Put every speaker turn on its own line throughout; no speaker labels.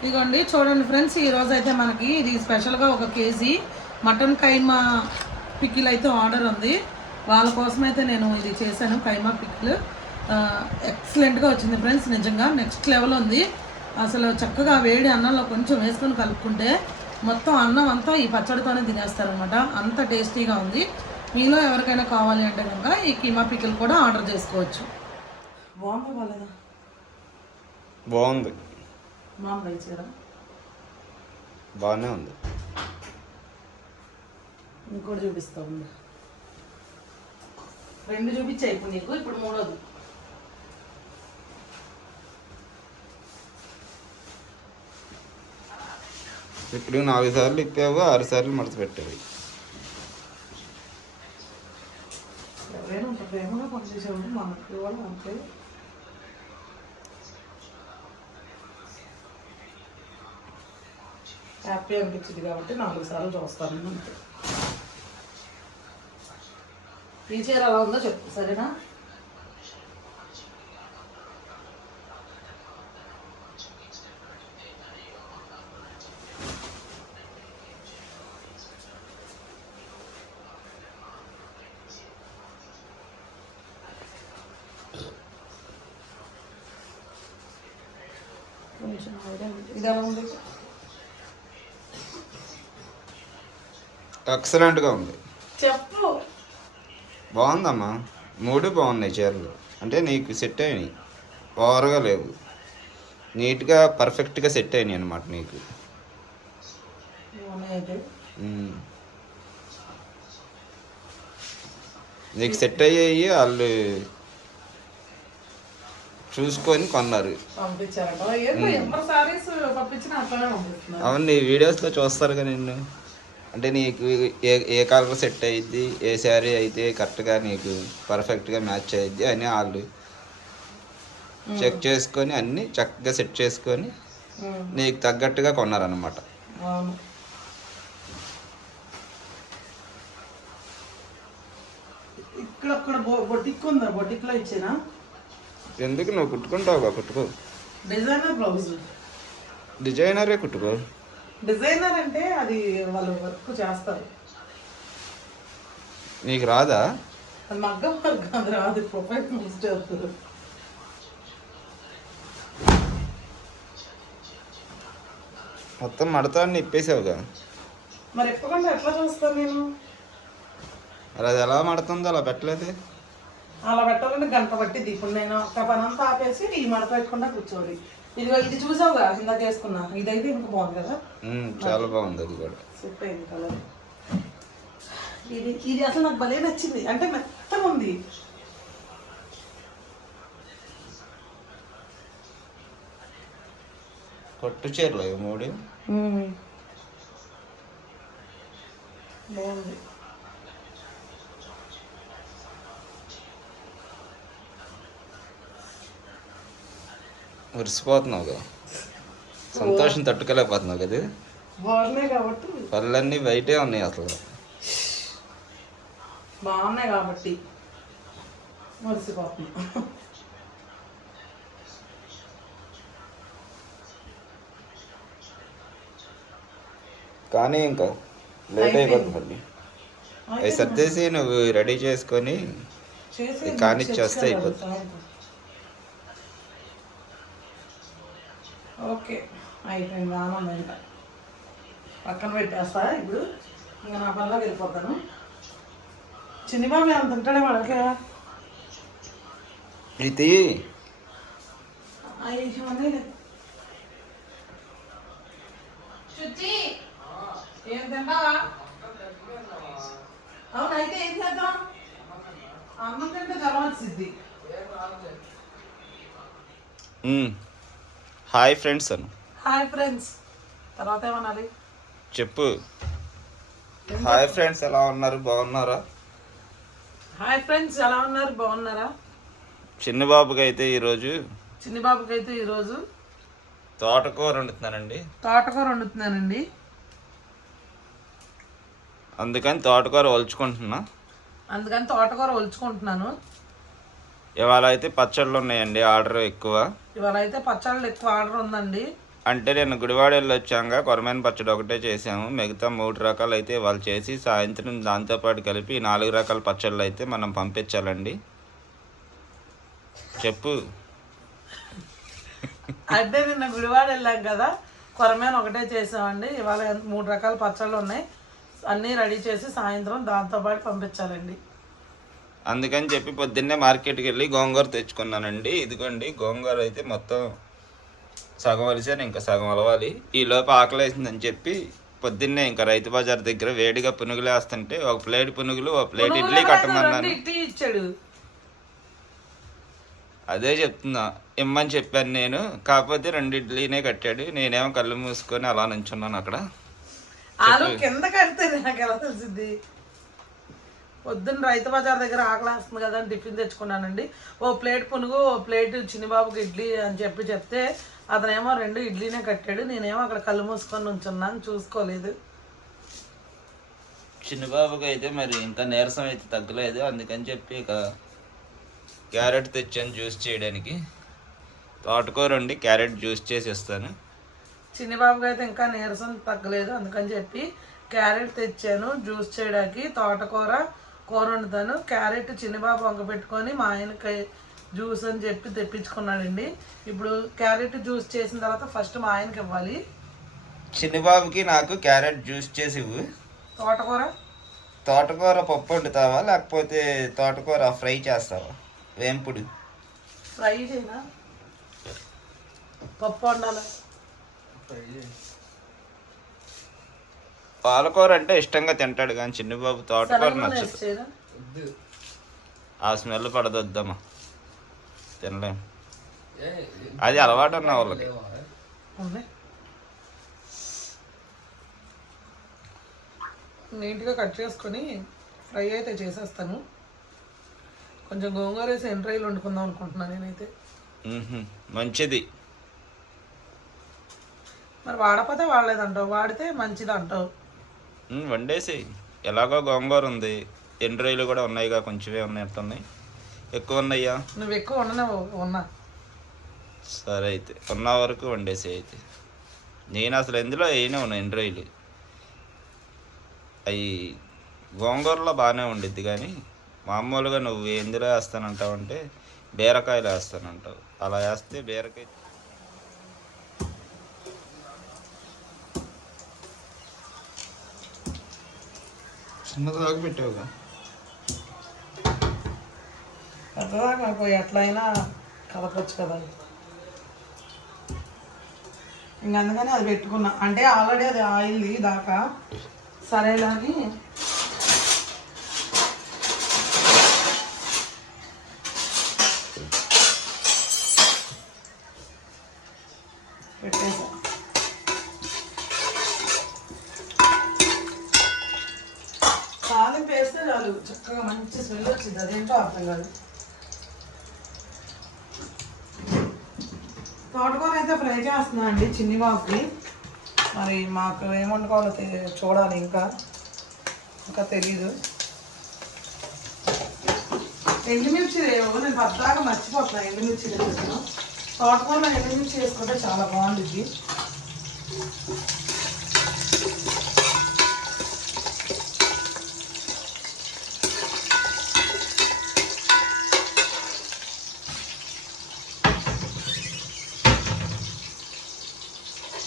ఇదిగోండి చూడండి ఫ్రెండ్స్ ఈ రోజు అయితే మనకి ఇది స్పెషల్గా ఒక కేజీ మటన్ కైమా పిక్కిల్ అయితే ఆర్డర్ ఉంది. వాళ్ళ కోసం అయితే నేను ఇది చేశాను కైమా పిక్కిల్ ఎక్సలెంట్గా వచ్చింది ఫ్రెండ్స్ నిజంగా నెక్స్ట్ లెవెల్ ఉంది. అసలు చక్కగా వేడి అన్నంలో కొంచెం వేసుకొని కలుపుకుంటే మొత్తం అన్నం అంతా ఈ పచ్చడితోనే తినేస్తారనమాట అంత టేస్టీగా ఉంది. మీలో ఎవరికైనా కావాలి అంటే కనుక ఈ కీమా పికిల్ కూడా ఆర్డర్ చేసుకోవచ్చు. బాగుందా
బాగుంది.
మామూలు ఇచ్చారా
బాగానే ఉంది.
ఇంకోటి చూపిస్తా ఉంది రెండు చూపించాయి ఇప్పుడు నీకు ఇప్పుడు మూడోది.
ఇప్పుడు నాలుగు సార్లు ఇప్పావు ఆరు సార్లు మడత పెట్టావు
ఎవరైనా అంత ప్రేమగా పనిచేసేవాడు మనకి కూడా అంతే. హ్యాపీ అనిపించింది కాబట్టి నాలుగు సార్లు చూస్తాను అంతే ఈ చీర అలా ఉందో చెప్పు సరేనా కొంచెం ఐడియా ఉంది. ఇది ఎలా ఉంది
ఎక్సలెంట్గా ఉంది.
చెప్పు.
బాగుందమ్మా. మూడు బాగున్నాయి చీరలు. అంటే నీకు సెట్ అయినాయి. ఓవర్గా లేవు. నీట్గా పర్ఫెక్ట్గా సెట్ అయినాయి అనమాట నీకు. నీకు సెట్ అయ్యాయి వాళ్ళు చూసుకొని కొన్నారు. అవును నీ వీడియోస్లో చూస్తారుగా నిన్ను. అంటే నీకు ఏ ఏ కలర్ సెట్ అయ్యిద్ది ఏ శారీ అయితే కరెక్ట్గా నీకు పర్ఫెక్ట్గా మ్యాచ్ అయ్యిద్ది అని వాళ్ళు చెక్ చేసుకొని అన్నీ చక్కగా సెట్ చేసుకొని నీకు తగ్గట్టుగా కొన్నారనమాట
ఇక్కడ బొటిక్ ఉందా? ఇచ్చేనా?
ఎందుకు నువ్వు కుట్టుకుంటావుగా? కుట్టుకో.
డిజైనర్ బ్లౌజ్
డిజైనరే కుట్టుకో?
డిజైనర్ అంటే అది వాళ్ళు వర్క్ చేస్తారు.
నీకు రాదా?
అది మగ్గం వర్క్ అది రాదు. ప్రొఫెషనల్ చేస్తారు.
మొత్తం మడతాన్ని ఇప్పేసావుగా.
మరి ఎప్పకుండా ఎట్లా చూస్తాను నేను?
మరి అది ఎలా మడుతుందో అలా పెట్టలేదే?
అలా పెట్టాలంటే గంట పట్టింది ఇప్పుడు నేను ఒక పని అంతా ఆపేసి ఈ మడత పెట్టకుండా కూర్చోవాలి. ఇది ఇది చూసావుగా ఇందాక వేసుకున్నా ఇదైతే ఇంకా బాగుంది కదా?
చాలా బాగుంది అది కూడా.
కలర్ ఇది ఇది అసలు నాకు భలే నచ్చింది. అంటే మెత్తగా ఉంది.
కొట్టు చీరలు మూడు?
బాగుంది.
మురిసిపోతున్నావుగా సంతోషం తట్టుకోలేకపోతున్నావు కదా.
బాగున్నాయి కాబట్టి.
పళ్ళన్నీ బయటే ఉన్నాయి అసలు.
బాగున్నాయి కాబట్టి. మురిసిపోతున్నా.
కానీ ఇంకా లేట్ అయిపోతుంది మళ్ళీ. అవి సర్దేసి నువ్వు రెడీ చేసుకొని కానిచ్చేస్తే అయిపోతుంది.
ఓకే. అయిపోయింది ఆనందం ఇంకా పక్కన పెట్టేస్తా ఇప్పుడు ఇంకా నా పనిలో వెళ్ళిపోతాను. చిన్ని బాబు ఎంత తింటాడే వాళ్ళకి
ఇది
శుచి ఏం తింటావా అవును అయితే ఏం చేద్దాం? అన్నం తింటే జ్వరం వచ్చింది.
హాయ్ ఫ్రెండ్స్ అను.
హాయ్ ఫ్రెండ్స్ తర్వాత ఏమనాలి?
చెప్పు. హాయ్ ఫ్రెండ్స్ ఎలా ఉన్నారు? బాగున్నారా?
హాయ్ ఫ్రెండ్స్ ఎలా ఉన్నారు? బాగున్నారా?
చిన్న బాబుకి అయితే ఈరోజు
చిన్ని బాబుకి అయితే ఈరోజు
తోటకూర వండుతున్నానండి.
తోటకూర వండుతున్నానండి.
అందుకని తోటకూర ఒలుచుకుంటున్నా.
అందుకని తోటకూర ఒలుచుకుంటున్నాను.
ఇవాళ అయితే పచ్చళ్ళు ఉన్నాయండి ఆర్డర్ ఎక్కువ.
ఇవాళ అయితే పచ్చళ్ళు ఎక్కువ ఆర్డర్ ఉందండి.
అంటే నేను గుడివాడ వెళ్ళి వచ్చాక కొరమైన పచ్చడి ఒకటే చేసాము మిగతా మూడు రకాలు అయితే వాళ్ళు చేసి సాయంత్రం దాంతోపాటు కలిపి ఈ నాలుగు రకాల పచ్చళ్ళు అయితే మనం పంపించాలండి. చెప్పు.
అంటే నిన్న గుడివాడ వెళ్ళాం కదా కొరమేన ఒకటే చేసామండి. ఇవాళ మూడు రకాల పచ్చళ్ళు ఉన్నాయి. అన్నీ రెడీ చేసి సాయంత్రం దాంతోపాటు పంపించాలండి.
అందుకని చెప్పి పొద్దున్నే మార్కెట్కి వెళ్ళి గోంగూర తెచ్చుకున్నానండి. ఇదిగోండి గోంగూర అయితే మొత్తం సగం వలిసాను ఇంకా సగం అలవాలి. ఈ లోపు ఆకలి వేసిందని చెప్పి పొద్దున్నే ఇంకా రైతు బజార్ దగ్గర వేడిగా పునుగులు వేస్తుంటే ఒక ప్లేట్ పునుగులు ఒక ప్లేట్ ఇడ్లీ కట్టమన్నాను.
ఇచ్చాడు.
అదే చెప్తున్నా ఇమ్మని చెప్పాను నేను. కాకపోతే రెండు ఇడ్లీనే కట్టాడు. నేనేమో కళ్ళు మూసుకొని అలా నుంచున్నాను అక్కడ.
కింద కడితే నాకు ఎలా తెలిసింది? పొద్దున్న రైతు బజార్ దగ్గర ఆకలి వస్తుంది కదా అని టిఫిన్ తెచ్చుకున్నానండి. ఓ ప్లేట్ పునుగు ఓ ప్లేట్ చిన్నబాబుకి ఇడ్లీ అని చెప్పి చెప్తే అతనేమో రెండు ఇడ్లీనే కట్టాడు నేనేమో అక్కడ కళ్ళు మూసుకొని ఉంచున్నాను చూసుకోలేదు.
చిన్నబాబుకి అయితే మరి ఇంకా నీరసం అయితే తగ్గలేదు అందుకని చెప్పి ఇక క్యారెట్ తెచ్చాను జ్యూస్ చేయడానికి. తోటకూర ఉండి క్యారెట్ జ్యూస్ చేసి ఇస్తాను
చిన్నబాబుకి అయితే ఇంకా నీరసం తగ్గలేదు అందుకని చెప్పి క్యారెట్ తెచ్చాను జ్యూస్ చేయడానికి తోటకూర కూర వండుతాను. క్యారెట్ చిన్నబాబు వంక పెట్టుకొని మా ఆయనకి జ్యూస్ అని చెప్పి తెప్పించుకున్నాడండి. ఇప్పుడు క్యారెట్ జ్యూస్ చేసిన తర్వాత ఫస్ట్ మా ఆయనకి ఇవ్వాలి.
చిన్నబాబుకి నాకు క్యారెట్ జ్యూస్ చేసి ఇవ్వు.
తోటకూర?
తోటకూర పప్పు వండుతావా? లేకపోతే తోటకూర ఫ్రై చేస్తావా? వేంపుడు
ఫ్రై చేయనా పప్పు వండాలి?
పాలకూర అంటే ఇష్టంగా తింటాడు కానీ చిన్నబాబు తోటకూర నచ్చదు. ఆ స్మెల్ పడదొద్దమ్మా. తినలేం. అది అలవాటు ఉన్న వాళ్ళకి.
నీట్గా కట్ చేసుకొని ఫ్రై అయితే చేసేస్తాను. కొంచెం గోంగూర వేసి ఎండ్రాయిలు వండుకుందాం అనుకుంటున్నాను నేనైతే.
మంచిది.
మరి వాడకపోతే వాడలేదంటావు వాడితే మంచిది అంటావు
వండేసి. ఎలాగో గోంగూర ఉంది. ఎండు రొయ్యలు కూడా ఉన్నాయిగా కొంచెమే ఉన్నట్టున్నాయి ఎక్కువ ఉన్నాయా
నువ్వు ఎక్కువ ఉండనే ఉన్నా.
సరే అయితే ఉన్న వరకు వండేసి అయితే. నేను అసలు ఎందులో వేయనే ఉన్నా ఎండు రొయ్యలు అవి గోంగూరలో బాగానే ఉండిద్ది కానీ మామూలుగా నువ్వు ఎందులో వేస్తానంటావంటే బీరకాయలు వేస్తానంటావు. అలా వేస్తే బీరకాయ చిన్నదాకా పెట్టావుగా
పెద్దదా నాకు ఎట్లయినా కలపచ్చు కదా. ఇంక అందుకని అది పెట్టుకున్నా. అంటే ఆల్రెడీ అది ఆయిల్ది దాకా. సరేలా అని. పెట్టేసా. తాలింపు వేస్తే చాలు. చక్కగా మంచి స్మెల్ వచ్చింది అదేంటో అర్థం కాదు. తోటకూర అయితే ఫ్రై చేస్తున్నా అండి చిన్ని బాబుకి మరి మాకు ఏం వండుకోవాలో చూడాలి ఇంకా. ఇంకా తెలీదు. ఎండుమిర్చి లేవు నేను పద్దాగా మర్చిపోతున్నా ఎండుమిర్చి లేదు తోటకూరలో ఎండుమిర్చి వేసుకుంటే చాలా బాగుంటుంది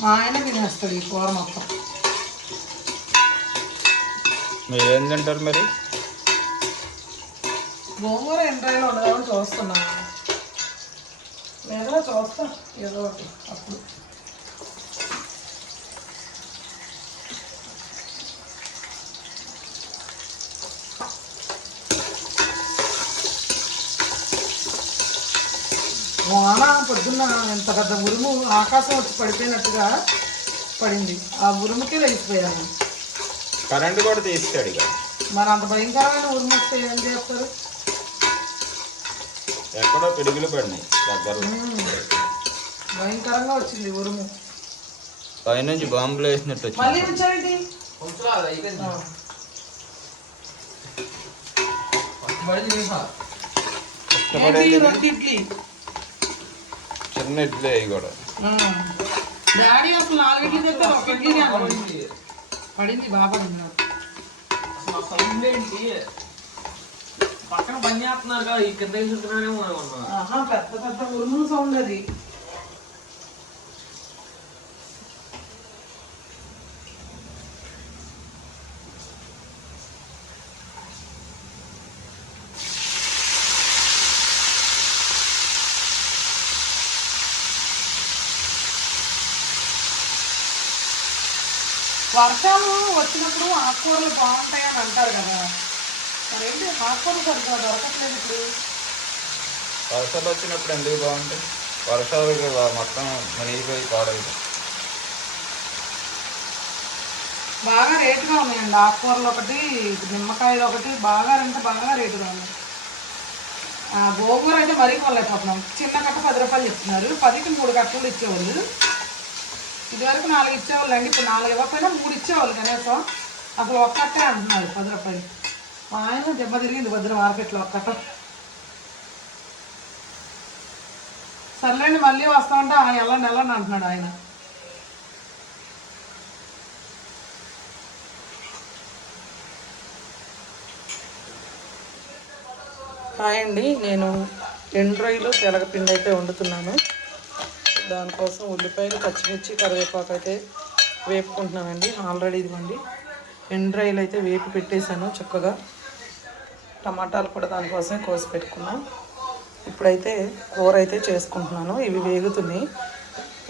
మా ఆయన తినేస్తాడు ఈ కూర మొత్తం.
మీరేం తింటారు మరి?
గోంగూర ఎంట్రాయిలో ఉండదామని చూస్తున్నా లేదా చూస్తా ఏదో ఒకటి అప్పుడు. వాన పొద్దున్న ఎంత పెద్ద ఉరుము ఆకాశం వచ్చి పడిపోయినట్టుగా పడింది. ఆ ఉరుముకి లేచిపోయాను.
కరెంట్ కూడా తీస్తాడు ఇక.
మరి అంత భయంకరమైన ఉరుము వస్తే ఏం చేస్తారు?
ఎక్కడో పిడుగులు పడినాయి దగ్గరలో
ఉమ్. భయంకరంగా వచ్చింది ఉరుము.
పైనుంచి బాంబులు వేసినట్టు వచ్చింది.
మళ్ళీ ఇడ్లీ?
చిన్న ఇడ్లీ అవి కూడా.
డాడీ అసలు నాలుగింటికి తెస్తారు ఒక్కటికి పడింది బాగా పడింది
సౌండ్ ఏంటి? పక్కన పని చేస్తున్నారు కదా ఈ కింద
పెద్ద పెద్ద ఉరుముల సౌండ్ అది. వర్షాలు వచ్చినప్పుడు ఆకుకూరలు బాగుంటాయి అని అంటారు కదా. మరేంటి ఆకుకూరలు సరిగ్గా దొరకట్లేదు ఇప్పుడు.
వర్షాలు వచ్చినప్పుడు ఎందుకు బాగుంటాయి? వర్షాలకి వా- మొత్తం మునిగిపోయి పాడైపోయి.
బాగా రేటుగా ఉన్నాయండి ఆకుకూరలు ఒకటి నిమ్మకాయలు ఒకటి బాగా అంటే బాగా రేటుగా ఉన్నాయి. ఆ, గోంగూర అయితే మరీ కొనలేకపోతున్నాం. చిన్న కట్ట పది రూపాయలు చెప్తున్నారు. పదికి మూడు కట్టలు ఇచ్చేవాళ్ళు. ఇదివరకు నాలుగు ఇచ్చేవాళ్ళు అండి ఇప్పుడు నాలుగు ఇవ్వకపోయినా మూడు ఇచ్చేవాళ్ళు కనీసం. అసలు ఒక్కటే అంటున్నారు పది రూపాయలు ఆయన దెబ్బ తిరిగింది భద్ర మార్కెట్లో ఒక్కట సర్లేండి మళ్ళీ వస్తామంటే ఆయన వెళ్ళండి వెళ్ళండి అంటున్నాడు ఆయన. హాయ్ అండి నేను ఎండ్రాయిలో తెలగపిండి అయితే వండుతున్నాను. దానికోసం ఉల్లిపాయలు పచ్చిమిర్చి కరివేపాకు అయితే వేపుకుంటున్నానండి. ఆల్రెడీ ఇదిగోండి ఎండ్రాయిలు అయితే వేపి పెట్టేశాను చక్కగా. టమాటాలు కూడా దానికోసమే కోసి పెట్టుకున్నాం. ఇప్పుడైతే కూర అయితే చేసుకుంటున్నాను. ఇవి వేగుతున్నాయి.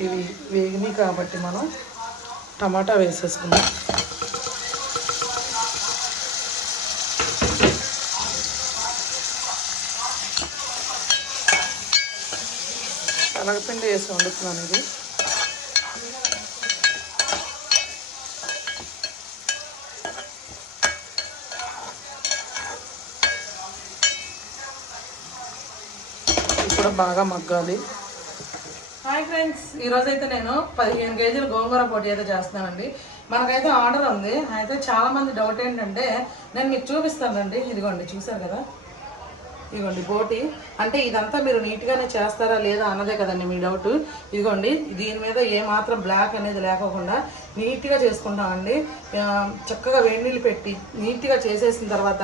ఇవి వేగినాయి కాబట్టి మనం టమాటా వేసేసుకున్నాం శనగపిండి వేసి వండుతున్నాను ఇది. కూడా బాగా మగ్గాలి. హాయ్ ఫ్రెండ్స్ ఈరోజైతే నేను పదిహేను కేజీలు గోంగూర పొడి అయితే చేస్తున్నానండి. మనకైతే ఆర్డర్ ఉంది. అయితే చాలామంది డౌట్ ఏంటంటే నేను మీకు చూపిస్తానండి. ఇదిగోండి చూసారు కదా? ఇదిగోండి బోటి. అంటే ఇదంతా మీరు నీట్గానే చేస్తారా లేదా అన్నదే కదండి మీ డౌట్. ఇదిగోండి దీని మీద ఏమాత్రం బ్లాక్ అనేది లేకోకుండా నీట్గా చేసుకుంటామండి చక్కగా వేడి నీళ్ళు పెట్టి నీట్గా చేసేసిన తర్వాత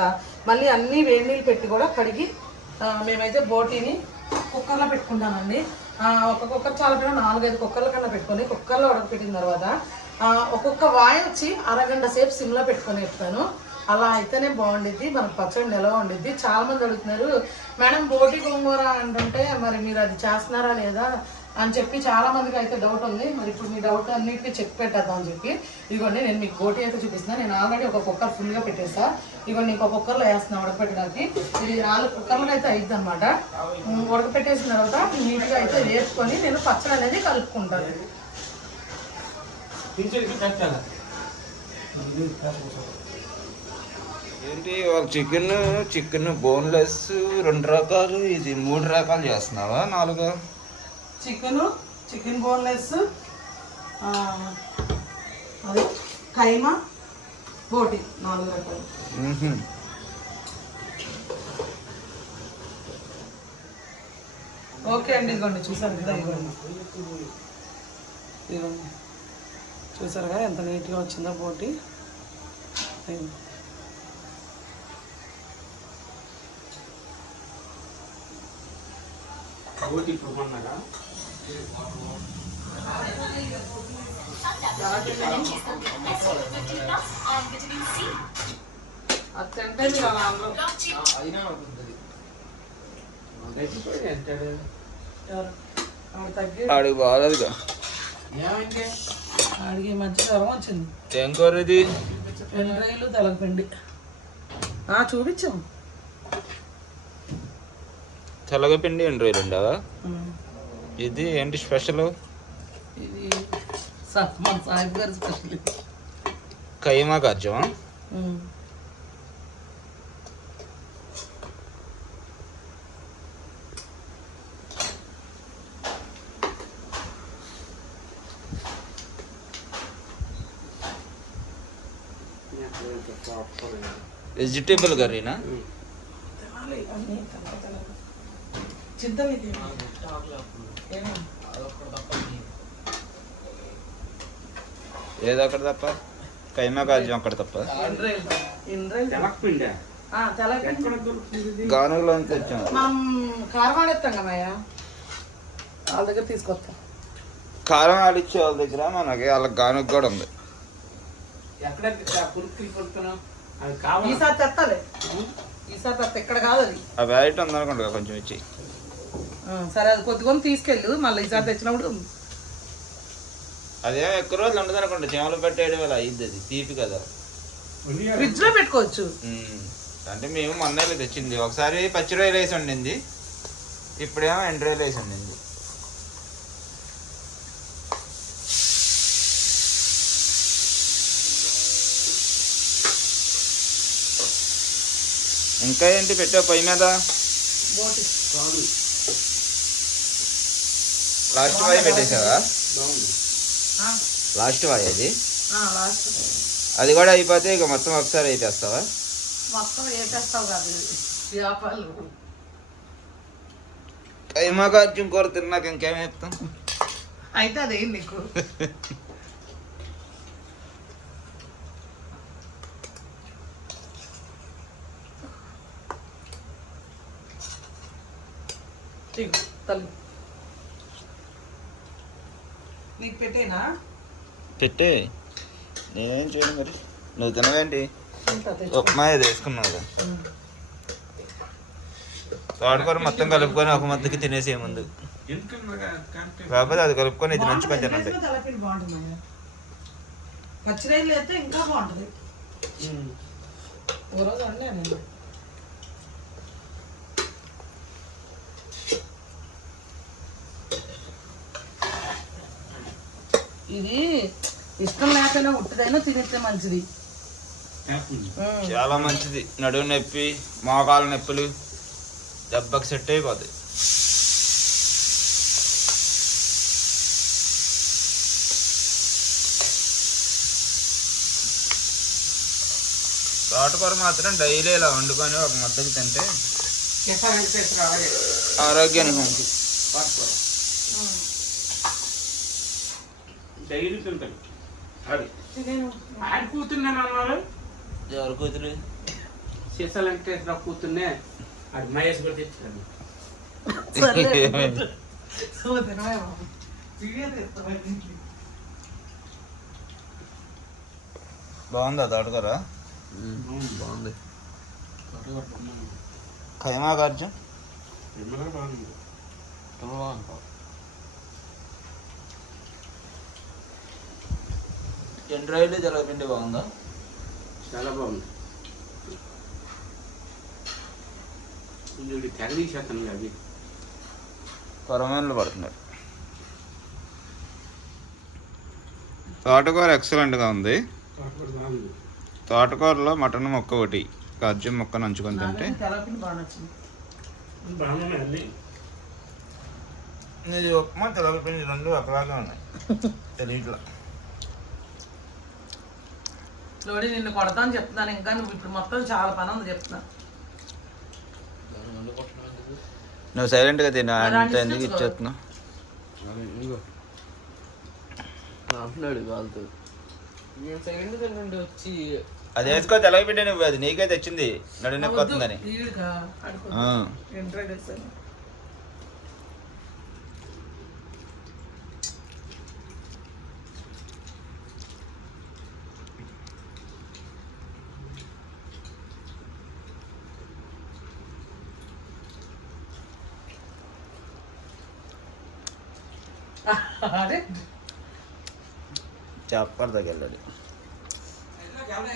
మళ్ళీ అన్నీ వేడి నీళ్ళు పెట్టి కూడా కడిగి మేమైతే బోటీని కుక్కర్లో పెట్టుకుంటామండి. ఒక కుక్కర్ చాలా నాలుగైదు కుక్కర్ల కన్నా పెట్టుకొని కుక్కర్లో ఉడకపెట్టిన తర్వాత ఒక్కొక్క వాయి వచ్చి అరగంట సేపు సిమ్లో పెట్టుకొని పెడతాను. అలా అయితేనే బాగుండిద్ది. మనకు పచ్చడి నిలవ ఉండిద్ది. చాలా మంది అడుగుతున్నారు మేడం బోటి గోంగూర అంటుంటే మరి మీరు అది చేస్తున్నారా లేదా? అని చెప్పి చాలా మందికి అయితే డౌట్ ఉంది. మరి ఇప్పుడు మీ డౌట్ అన్నిటికీ చెక్ పెట్టేద్దాం అని చెప్పి ఇదిగోండి నేను మీకు బోటి అయితే చూపిస్తున్నాను నేను ఆల్రెడీ ఒక కుక్కర్ ఫుల్గా పెట్టేసా. ఇదిగోండి ఇంకో కుక్కర్లో వేస్తున్నాను ఉడకపెట్టడానికి. ఇది నాలుగు కుక్కర్లో అయితే అయిద్ది అనమాట ఉడకపెట్టేసిన తర్వాత నీట్గా అయితే వేసుకొని నేను పచ్చడి అనేది కలుపుకుంటాను
ఏంటి వాళ్ళ చికెన్ చికెన్ బోన్లెస్ రెండు రకాలు ఇది మూడు రకాలు చేస్తున్నావా నాలుగు?
చికెను చికెన్ బోన్లెస్ అది కైమా బోటి నాలుగు రకాలు. ఓకే అండి ఇదిగోండి చూసారు కదా ఇదిగోండి. ఇదిగోండి. చూసారు కదా ఎంత నీట్గా వచ్చిందో బోటి. ఆవిడ తగ్గి
ఆడికి బాగాలేదుగా.
ఆడికి మధ్య జ్వరం వచ్చింది.
ఏం కూర ఇది?
ఎండ్రాయిలు తెలగపిండి. ఆ, చూపించాం.
తెల్లగపిండి ఎండు ఉండవా
ఉమ్.
ఇది ఏంటి స్పెషల్
ఇది సా- మన సాహిబ్ గారి స్పెషల్ ఇది.
కైమా
ఉమ్.
వెజిటేబుల్ కర్రీనా
తినాలి అన్నీ తినాలి, తినాలి. చిద్దం ఇది?
ఏదో ఒకటి తప్ప. కైమా కాజు ఒకటి తప్ప? గానుగులో తెచ్చాం.
మనం కారం ఆడేస్తాం వాళ్ళ దగ్గర తీసుకొస్తాం.
కారం ఆడిచ్చే వాళ్ళ దగ్గర మనకి వాళ్ళకి గానుగ కూడా ఉంది.
ఈసారి తెత్తాలి. ఈసారి తెత్త ఇక్కడ కాదు అది.
ఆ బ్యాట్ ఉందనుకోండి కొంచెం ఇచ్చి.
సరే అది కొద్ది కొన్ని తీసుకెళ్ళు. మళ్ళీ ఈసారి తెచ్చినప్పుడు
అదేం ఎక్కువ రోజులు ఉండదు అనుకోండి చెమలు పెట్టేయడం వల్ల అయ్యిద్ది అది తీపి కదా.
ఫ్రిడ్జ్లో పెట్టుకోవచ్చు.
అంటే మేము మొన్న తెచ్చింది. ఒకసారి పచ్చి రొయ్యలు వేసి వండింది. ఇప్పుడేమో ఎండు రొయ్యలు వేసి వండింది. ఇంకా ఏంటి పెట్టావు పొయ్యి మీద?
కాదు.
లాస్ట్ వాయి పెట్టేసావా లాస్ట్ వాయి అది?
ఆ, లాస్ట్
అది కూడా అయిపోతే ఇక మొత్తం ఒకసారి అయిపోస్తావా
మొత్తం కాదు
కూర తిన్నాక ఇంకేం చెప్తాం
అయితే అదే నీకు. తల్లి. నీకు పెట్టేనా?
పెట్టే. నేనేం చేయను మరి? నువ్వు తినవేంటి. ఉప్మా ఇది వేసుకున్నావు కదా. తోటకూర మొత్తం కలుపుకొని ఒక ముద్దకి తినేసే ముందు కాకపోతే అది కలుపుకొని ఇది నంచుకొని
బాగుంటుంది.
తినండి
పచ్చిరాయలు అయితే ఇంకా బాగుంటుంది. ఓ రోజు వండా నేను. ఇది ఇష్టం లేకపోయినా ఉట్టిదైనా తినేస్తే మంచిది.
చాలా మంచిది. నడుము నొప్పి మోకాల నొప్పులు దెబ్బకి సెట్ అయిపోద్ది తోటకూర మాత్రం డైలీ ఇలా వండుకొని ఒక ముద్దకి తింటే ఆరోగ్యానికి మంచిది.
డైరీ తింటాను అది. ఆడి కూతున్నాను అన్నారు
ఎవరు కూతురు?
సీస వెంకటేశ్వర కూతున్నే అది మహేష్ కూడా తెచ్చాను?
బాగుందా తోటకూర?
బాగుంది.
ఖైమా ఖర్చు
బాగుంది.
ఎండు రైలు జలపిండి బాగుందా
చాలా బాగుంది. ఇది తెగ తీసేస్తాను అవి
కొరమేన్లు పడుతున్నారు తోటకూర ఎక్సలెంట్గా ఉంది.
బాగుంది.
తోటకూరలో మటన్ ముక్క ఒకటి గజ్జం ముక్క నంచుకొని తింటే. ఇది ఉప్మా తెలగపిండి రెండు ఒకలాగా ఉన్నాయి. తెలియట్లా.
లోడి నిన్ను కొడతాను చెప్తున్నాను. ఇంకా నువ్వు ఇప్పుడు మొత్తం చాలా పని ఉంది చెప్తున్నా.
నువ్వు సైలెంట్గా తినా.
మరి
అంత
అన్ని
ఎందుకు ఇచ్చేస్తున్నావు? అది వేసుకో తెలగపిండి నువ్వు అది. నీకే తెచ్చింది. నడు నొప్పి వస్తుందని.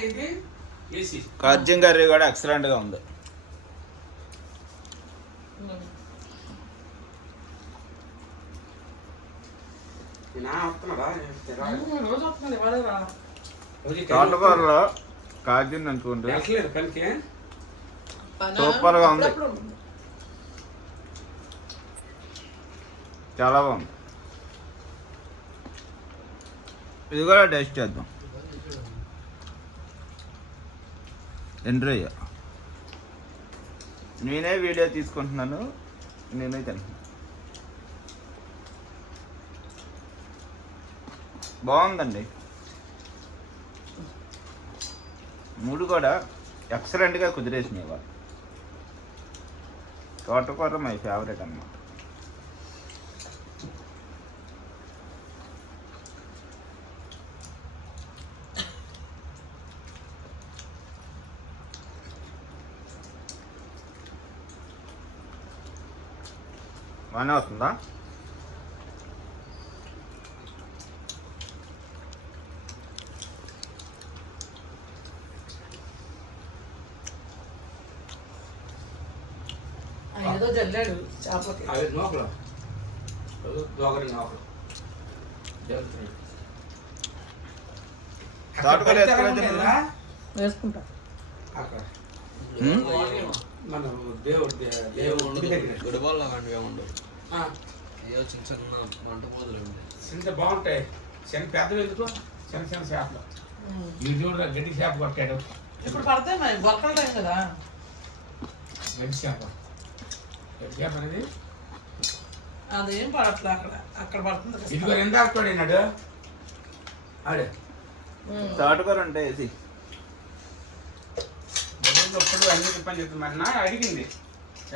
ఇది
వేసి
కజ్జం కర్రీ కూడా ఎక్సలెంట్గా ఉంది. తోటకూరలో
వెళ్ళలేదు పనికి
సూపర్గా ఉంది. చాలా బాగుంది. ఇది కూడా టేస్ట్ చేద్దాం. ఎంజాయ్ నేనే వీడియో తీసుకుంటున్నాను నేనే తింటున్నాను బాగుందండి. మూడు కూడా ఎక్సలెంట్గా కుదిరేసినాయి వాళ్ళు తోటకూర మై ఫేవరెట్ అన్నమాట. బాగానే వస్తుందా?
ఆయన ఏదో జల్లాడు చేపలకి
అవి నోకలు. దోగరి
వేసుకుంటా?
మన దేవుడు దేవుడు గుడి దగ్గర.
గొడవలు అలాంటివి ఏమి ఉండవు
ఆ,
ఏదో చిన్న చిన్న మంట పోదులు ఉంటాయి
చిన్న బాగుంటాయి. చిన్న పెద్దవి ఎందుకు? చిన్న చిన్న చేపలు. చూడు గడ్డి చేప కొట్టాడు
ఇప్పుడు పడతాయి మరి గొక్కల టైం కదా.
గడ్డి చేప. గడ్డి చేప అనేది
అదేం పడట్లే అక్కడ అక్కడ పడుతుంది.
ఇదిగో ఎందాక తోడినాడు ఆడే.
తోటకూర ఉంటే వేసి
ఇప్పుడు అన్ని పని చెప్తుంది మరి? నా అడిగింది.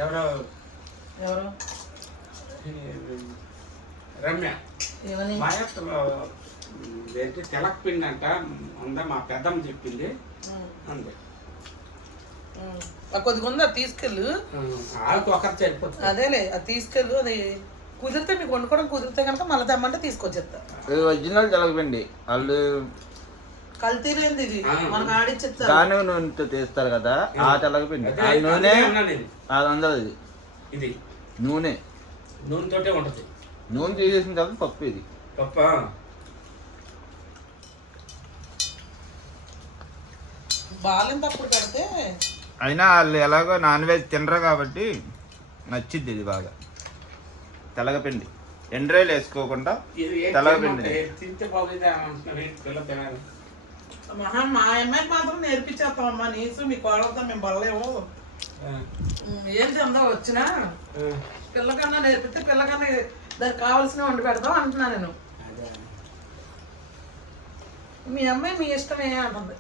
ఎవరో
ఎవరు?
రమ్య.
ఏమని?
మా యొక్క ఏంటి తెలక పిండి అంట. ఉందా? మా పెద్దమ్మ చెప్పింది. అంది.
కొద్దిగా ఉంది? అది తీసుకెళ్ళు
ఆకు ఒకరు సరిపోతుంది.
అదేలే అది తీసుకెళ్ళు. అది కుదిరితే మీకు వండుకోవడం కుదిరితే కనుక మళ్ళీ తెమ్మంటే తీసుకొచ్చేస్తా.
ఇది ఒరిజినల్ తెలగపిండి వాళ్ళు
కల్తీ లేనిది ఇది. మనకు ఆడిచ్చేస్తారు.
కానుగ నూనెతో తీస్తారు కదా ఆ తెలగపిండి
అదే,
ఆ నూనె
అదే ఇది.
ఇది. నూనె.
నూనెతోటే ఉంటుంది.
నూనె తీసేసిన తర్వాత పప్పు ఇది.
పప్ప?
బాలింత అప్పుడు పెడితే
అయినా వాళ్ళు ఎలాగో నాన్ వెజ్ తినరు కాబట్టి నచ్చిద్ది ఇది బాగా. తెలగపిండి. ఎండ్రాయిలు వేసుకోకుండా తెలగపిండి.
తింటే బాగుంది
మహా మా అమ్మాయికి మాత్రం నేర్పించేస్తామమ్మా నీసు మీ కోడలతో మేము బలలేము ఏం తిందో వచ్చినా పిల్లకన్నా నేర్పితే పిల్లకన్నా దానికి కావాల్సిన వండి పెడతాం అంటున్నా నేను. మీ అమ్మాయి మీ ఇష్టమే అంటుంది.